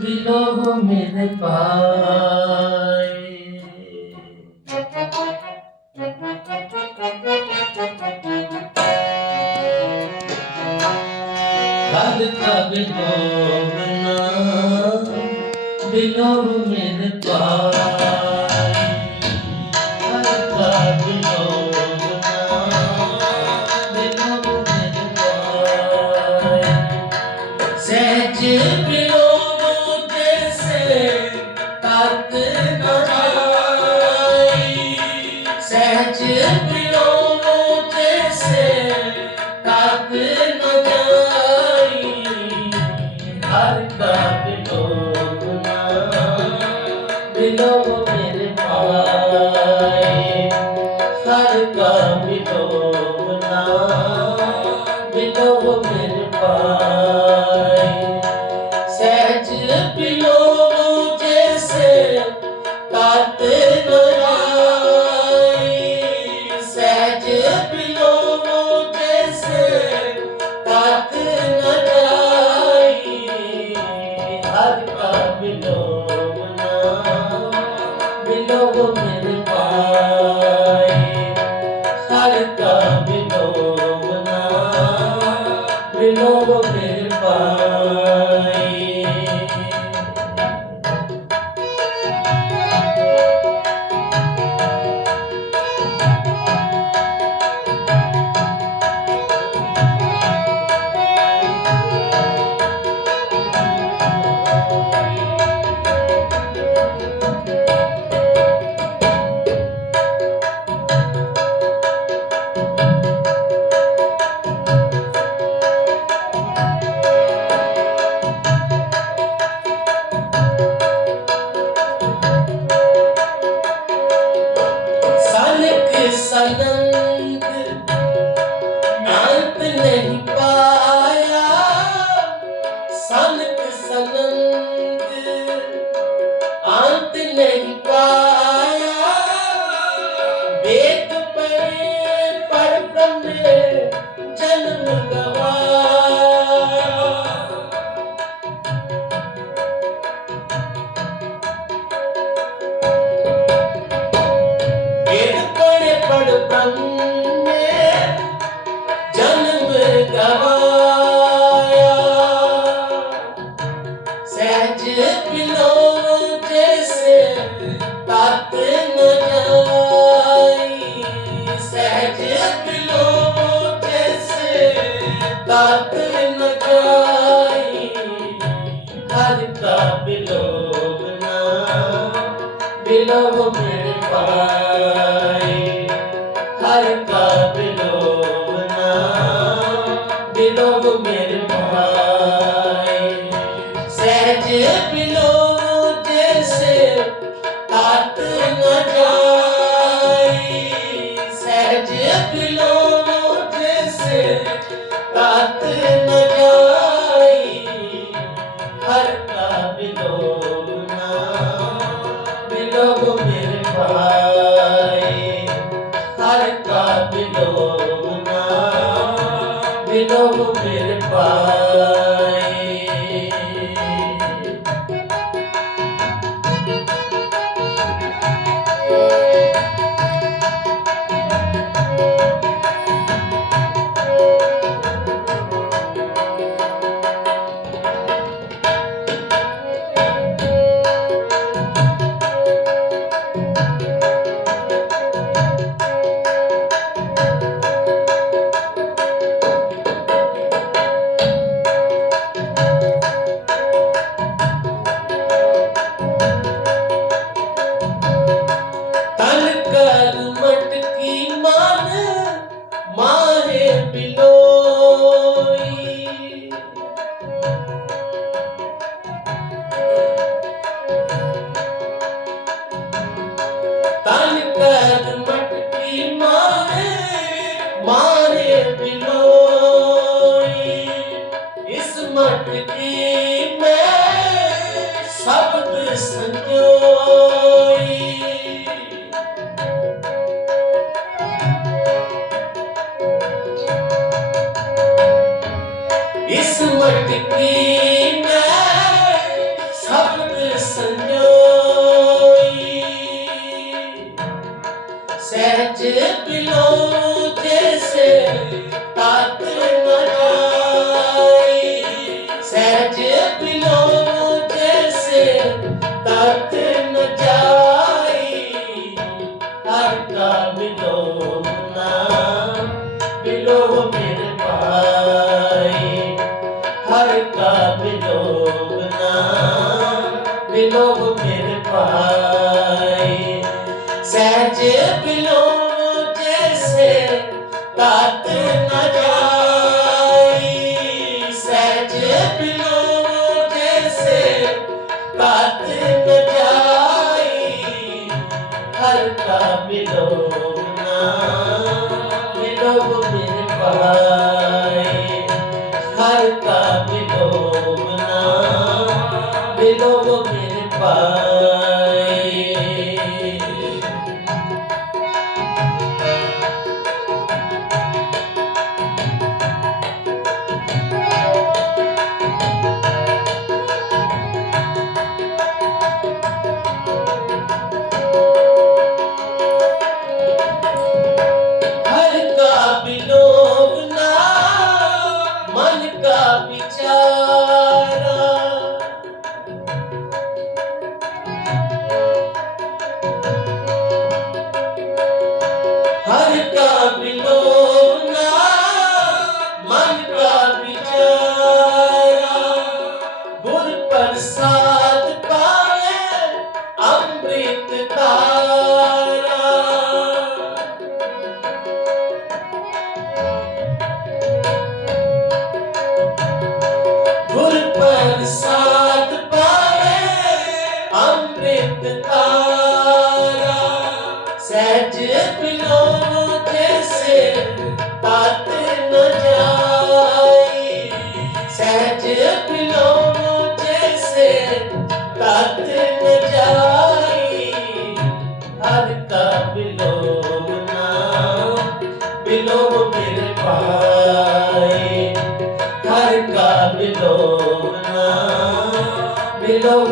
বিলোহ main পায় ਤਦ ਤਬ ਹੋਵਨਾ ਬਿਲੋਹ ਮੇਨ ਪਾਏ। Bye. Sana kısalı ਲੋਗ ਮੇਰ ਪਾਏ ਸਹਿਜ ਮਿਲੋ ਜੈਸੇ ਤਾਤ ਨ ਜਾਈ ਸਹਿਜ ਮਿਲੋ ਜੈਸੇ ਤਾਤ ਨ ਜਾਈ ਹਰ ਕਾ ਮਿਲੋ ਸਹਿਜ ਪਿਲੋ ਜੈਸੇ ਤਤ ਸਹਿਜ ਪਿਲੋ ਜੈਸੇ ਤਤ ਹਰ ਕਾ ਬਿਲੋ ਨਾ ਬਿਲੋ ਮੇਰੇ ਪਾਈ ਨਾ ਬਿਲੋ ਮੇਰੇ ਪਾਈ ਸਹਿਜ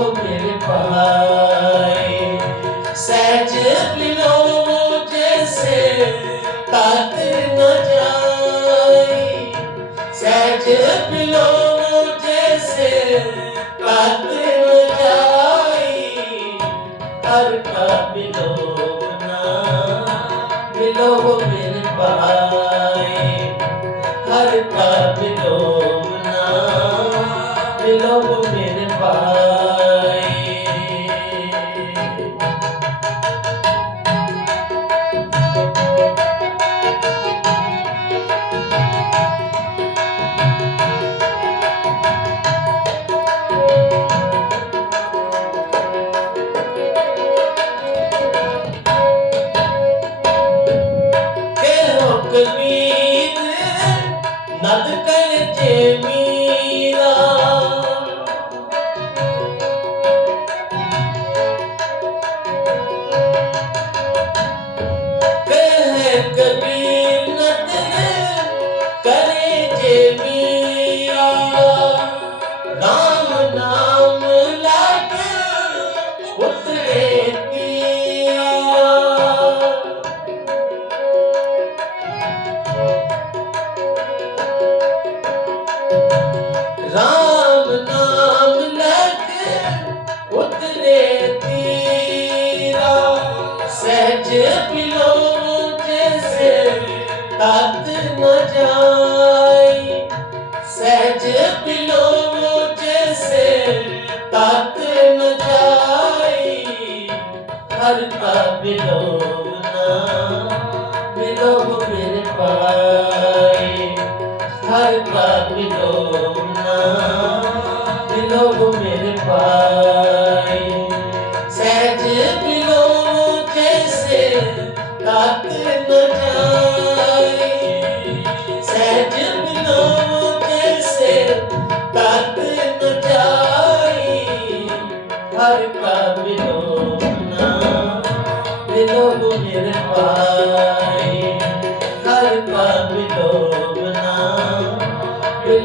ਬਿਲੋਗ ਮੇਰੇ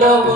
no